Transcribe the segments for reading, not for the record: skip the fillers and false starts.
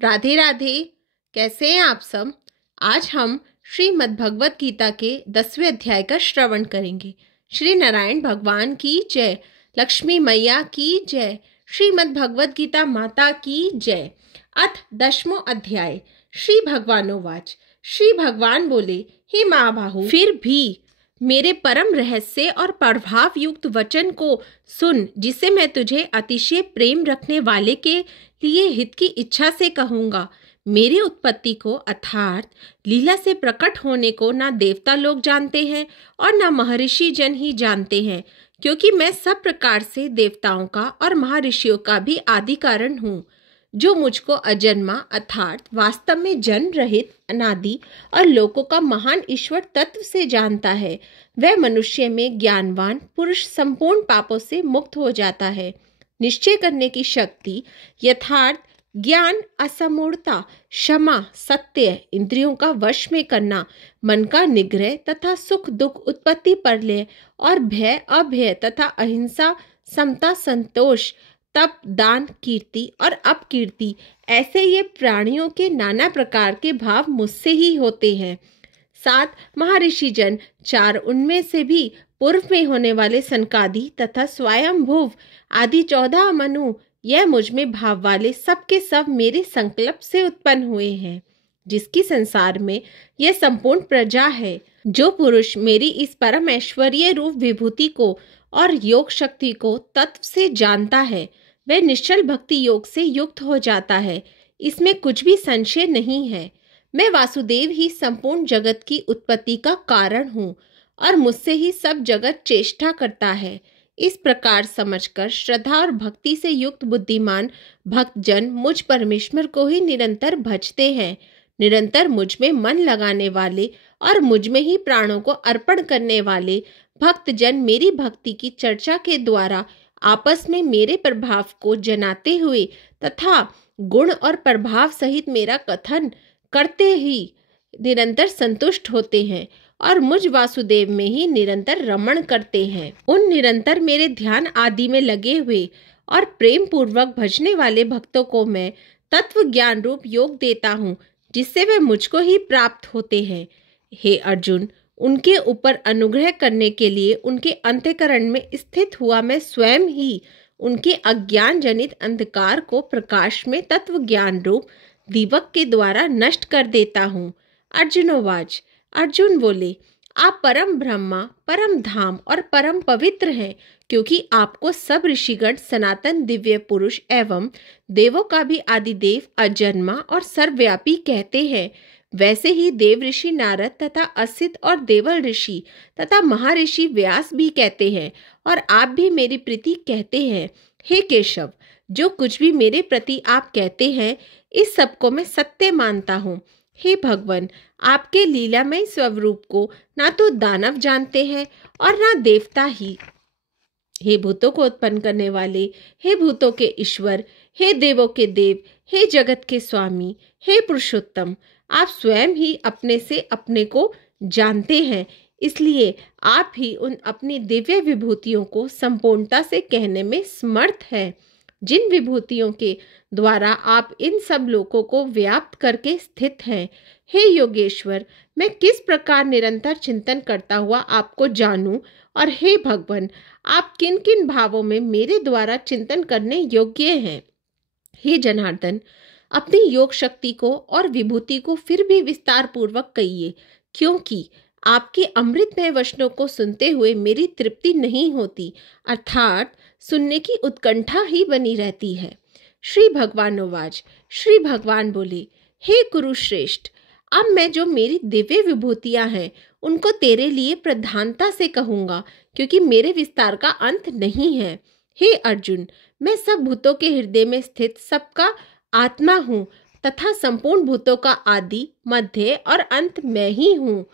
राधे राधे। कैसे हैं आप सब। आज हम श्रीमद् भगवत गीता के 10वें अध्याय का श्रवण करेंगे। श्री नारायण भगवान की जय, लक्ष्मी मैया की जय, श्रीमद् भगवत गीता माता की जय। अथ 10वां अध्याय। श्री भगवानोवाच। श्री भगवान बोले, हे महाबाहु, फिर भी मेरे परम रहस्य और प्रभाव युक्त वचन को सुन, जिसे मैं तुझे अतिशय प्रेम रखने वाले के लिए हित की इच्छा से कहूँगा। मेरी उत्पत्ति को अर्थात लीला से प्रकट होने को ना देवता लोग जानते हैं और ना महर्षि जन ही जानते हैं, क्योंकि मैं सब प्रकार से देवताओं का और महर्षियों का भी आदि कारण हूँ। जो मुझको अजन्मा अर्थात वास्तव में जन्म रहित अनादि और लोकों का महान ईश्वर तत्व से जानता है, वह मनुष्य में ज्ञानवान पुरुष संपूर्ण पापों से मुक्त हो जाता है। निश्चय करने की शक्ति, यथार्थ ज्ञान, असमूढ़ता, क्षमा, सत्य, इंद्रियों का वश में करना, मन का निग्रह तथा सुख दुख, उत्पत्ति प्रलय और भय अभय तथा अहिंसा, समता, संतोष, तप, दान, कीर्ति और अपकीर्ति, ऐसे ये प्राणियों के नाना प्रकार के भाव मुझसे ही होते हैं। 7 महर्षि जन, 4 उनमें से भी पूर्व में होने वाले सनकादि तथा स्वयंभुव आदि 14 मनु, यह मुझ में भाव वाले सब के सब मेरे संकल्प से उत्पन्न हुए हैं। जिसकी संसार में यह संपूर्ण प्रजा है, जो पुरुष मेरी इस परम ऐश्वर्य रूप विभूति को और योग शक्ति को तत्व से जानता है, वह निश्चल भक्ति योग से युक्त हो जाता है। इसमें कुछ भी संशय नहीं है। मैं वासुदेव ही संपूर्ण जगत की उत्पत्ति का कारण हूँ और मुझसे ही सब जगत चेष्टा करता है। इस प्रकार समझकर श्रद्धा और भक्ति से युक्त बुद्धिमान भक्तजन मुझ परमेश्वर को ही निरंतर भजते हैं। निरंतर मुझ में मन लगाने वाले और मुझ में ही प्राणों को अर्पण करने वाले भक्तजन मेरी भक्ति की चर्चा के द्वारा आपस में मेरे प्रभाव को जनाते हुए तथा गुण और प्रभाव सहित मेरा कथन करते ही निरंतर संतुष्ट होते हैं और मुझ वासुदेव में ही निरंतर रमण करते हैं। उन निरंतर मेरे ध्यान आदि में लगे हुए और प्रेम पूर्वक भजने वाले भक्तों को मैं तत्व ज्ञान रूप योग देता हूँ, जिससे वे मुझको ही प्राप्त होते हैं। हे अर्जुन, उनके ऊपर अनुग्रह करने के लिए उनके अंतःकरण में स्थित हुआ मैं स्वयं ही उनके अज्ञान जनित अंधकार को प्रकाश में तत्व ज्ञान रूप दीपक के द्वारा नष्ट कर देता हूँ। अर्जुनोवाच। अर्जुन बोले, आप परम ब्रह्मा, परम धाम और परम पवित्र हैं, क्योंकि आपको सब ऋषिगण सनातन दिव्य पुरुष एवं देवों का भी आदिदेव, अजन्मा और सर्वव्यापी कहते हैं। वैसे ही देव ऋषि नारद तथा असित और देवल ऋषि तथा महर्षि व्यास भी कहते हैं, और आप भी मेरी प्रीति कहते हैं। हे केशव, जो कुछ भी मेरे प्रति आप कहते हैं, इस सब को मैं सत्य मानता हूँ। हे भगवान, आपके लीलामय स्वरूप को ना तो दानव जानते हैं और ना देवता ही। हे भूतों को उत्पन्न करने वाले, हे भूतों के ईश्वर, हे देवों के देव, हे जगत के स्वामी, हे पुरुषोत्तम, आप स्वयं ही अपने से अपने को जानते हैं, इसलिए आप ही उन अपनी दिव्य विभूतियों को संपूर्णता से कहने में समर्थ हैं। जिन विभूतियों के द्वारा आप इन सब लोकों को व्याप्त करके स्थित हैं, हे योगेश्वर, मैं किस प्रकार निरंतर चिंतन करता हुआ आपको जानूं, और हे भगवान, आप किन किन भावों में मेरे द्वारा चिंतन करने योग्य हैं। हे जनार्दन, अपनी योग शक्ति को और विभूति को फिर भी विस्तार पूर्वक कहिए, क्योंकि आपके अमृतमय वचनों को सुनते हुए मेरी तृप्ति नहीं होती, अर्थात सुनने की उत्कंठा ही बनी रहती है। श्री भगवानोवाच। श्री भगवान बोले, हे कुरुश्रेष्ठ, अब मैं जो मेरी दिव्य विभूतियां हैं उनको तेरे लिए प्रधानता से कहूँगा, क्योंकि मेरे विस्तार का अंत नहीं है। हे अर्जुन, मैं सब भूतों के हृदय में स्थित सबका आत्मा हूँ तथा संपूर्ण भूतों का आदि, मध्य और अंत मैं ही हूँ।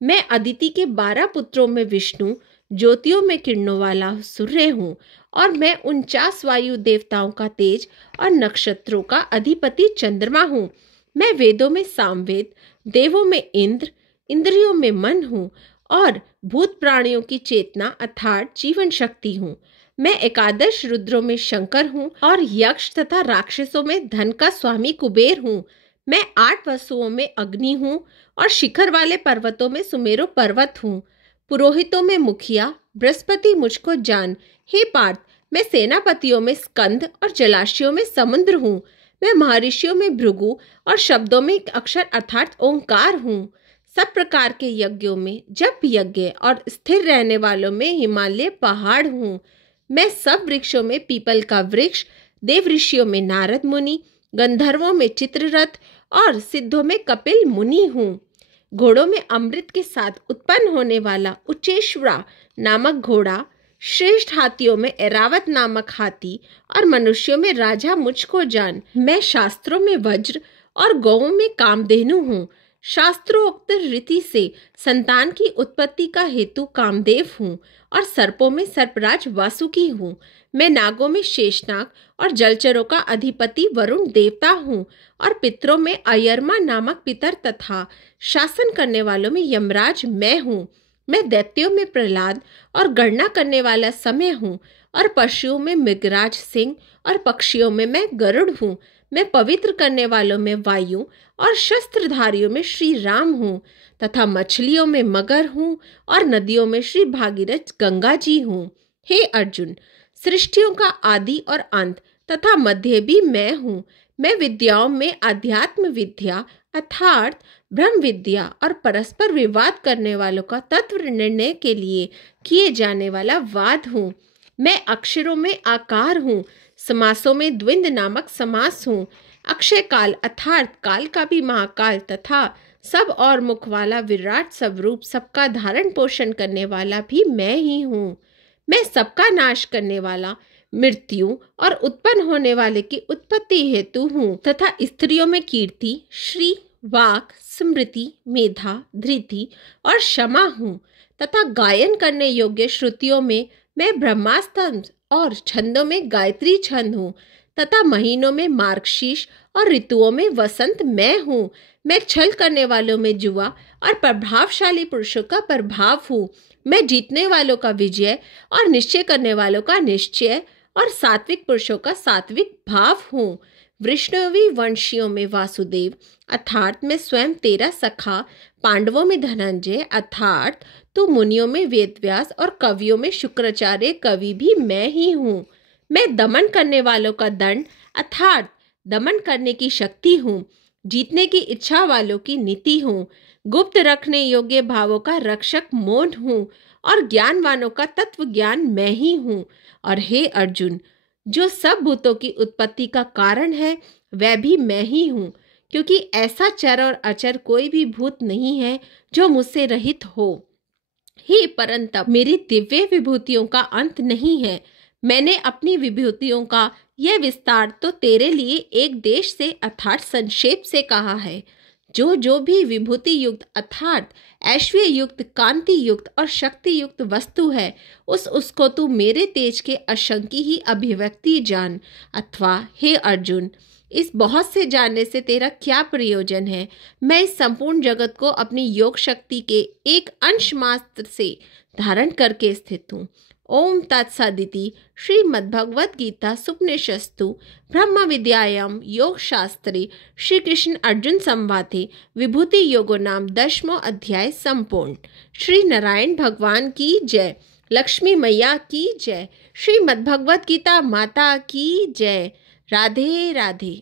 मैं अदिति के 12 पुत्रों में विष्णु, ज्योतियों में किरणों वाला सूर्य हूँ, और मैं 49 वायु देवताओं का तेज और नक्षत्रों का अधिपति चंद्रमा हूँ। मैं वेदों में सामवेद, देवों में इंद्र, इंद्रियों में मन हूँ और भूत प्राणियों की चेतना अर्थात जीवन शक्ति हूँ। मैं एकादश रुद्रों में शंकर हूँ और यक्ष तथा राक्षसों में धन का स्वामी कुबेर हूँ। मैं 8 वसुओं में अग्नि हूँ और शिखर वाले पर्वतों में सुमेरु पर्वत हूँ। पुरोहितों में मुखिया बृहस्पति मुझको जान। हे पार्थ, मैं सेनापतियों में स्कंद और जलाशयों में समुद्र हूँ। मैं महर्षियों में भृगु और शब्दों में अक्षर अर्थात ओंकार हूँ। सब प्रकार के यज्ञों में जप यज्ञ और स्थिर रहने वालों में हिमालय पहाड़ हूँ। मैं सब वृक्षों में पीपल का वृक्ष, देव ऋषियों में नारद मुनि, गंधर्वों में चित्ररथ और सिद्धों में कपिल मुनि हूँ। घोड़ों में अमृत के साथ उत्पन्न होने वाला उच्चेश्वरा नामक घोड़ा, श्रेष्ठ हाथियों में ऐरावत नामक हाथी और मनुष्यों में राजा मुझको जान। मैं शास्त्रों में वज्र और गौओं में कामधेनु हूँ। शास्त्रोक्त रीति से संतान की उत्पत्ति का हेतु कामदेव हूँ और सर्पों में सर्पराज वासुकी हूँ। मैं नागों में शेषनाग और जलचरों का अधिपति वरुण देवता हूँ और पितरों में अयरमा नामक पितर तथा शासन करने वालों में यमराज मैं हूँ। मैं दैत्यों में प्रहलाद और गणना करने वाला समय हूँ और पशुओं में मृगराज सिंह और पक्षियों में मैं गरुड़ हूँ। मैं पवित्र करने वालों में वायु और शस्त्रधारियों में श्री राम हूँ तथा मछलियों में मगर हूँ और नदियों में श्री भागीरथ गंगा जी हूँ। हे अर्जुन, सृष्टियों का आदि और अंत तथा मध्य भी मैं हूँ। मैं विद्याओं में अध्यात्म विद्या अर्थात ब्रह्म विद्या और परस्पर विवाद करने वालों का तत्व निर्णय के लिए किए जाने वाला वाद हूँ। मैं अक्षरों में आकार हूँ, समासों में द्विंद नामक समास हूँ। अक्षय काल अर्थात काल का भी महाकाल तथा सब और मुख वाला विराट स्वरूप सबका धारण पोषण करने वाला भी मैं ही हूँ। मैं सबका नाश करने वाला, मृत्यु और उत्पन्न होने वाले की उत्पत्ति हेतु हूँ तथा स्त्रियों में कीर्ति, श्री, वाक, स्मृति, मेधा, धृति और क्षमा हूँ तथा गायन करने योग्य श्रुतियों में मैं ब्रह्मास्त्र और छंदों में गायत्री छंद हूँ तथा महीनों में मार्गशीर्ष और ऋतुओं में वसंत मैं हूँ। मैं छल करने वालों में जुआ और प्रभावशाली पुरुषों का प्रभाव हूँ। मैं जीतने वालों का विजय और निश्चय करने वालों का निश्चय और सात्विक पुरुषों का सात्विक भाव हूँ। वैष्णवी वंशियों में वासुदेव अर्थात मैं स्वयं तेरा सखा, पांडवों में धनंजय अर्थात तो मुनियों में वेदव्यास और कवियों में शुक्राचार्य कवि भी मैं ही हूँ। मैं दमन करने वालों का दंड अर्थात दमन करने की शक्ति हूँ। जीतने की इच्छा वालों की नीति हूँ। गुप्त रखने योग्य भावों का रक्षक मौन हूँ और ज्ञानवानों का तत्व ज्ञान मैं ही हूँ। और हे अर्जुन, जो सब भूतों की उत्पत्ति का कारण है वह भी मैं ही हूँ, क्योंकि ऐसा चर और अचर कोई भी भूत नहीं है जो मुझसे रहित हो। हे परंतप, मेरी दिव्य विभूतियों का अंत नहीं है। मैंने अपनी विभूतियों का यह विस्तार तो तेरे लिए एक देश से अर्थात संक्षेप से कहा है। जो भी विभूति युक्त अर्थात ऐश्वर्य युक्त, कांति युक्त और शक्ति युक्त वस्तु है उसको तू मेरे तेज के असंख्य ही अभिव्यक्ति जान। अथवा हे अर्जुन, इस बहुत से जानने से तेरा क्या प्रयोजन है? मैं इस संपूर्ण जगत को अपनी योग शक्ति के एक अंश मात्र से धारण करके स्थित हूँ। ओम तत्सदिति। श्रीमद्भगवद गीता सुपनिषस्तु ब्रह्म विद्यायां योग शास्त्रे श्री कृष्ण अर्जुन संवादे विभूति योगो नाम 10वां अध्याय संपूर्ण। श्री नारायण भगवान की जय। लक्ष्मी मैया की जय। श्रीमद्भगवद गीता माता की जय। राधे राधे।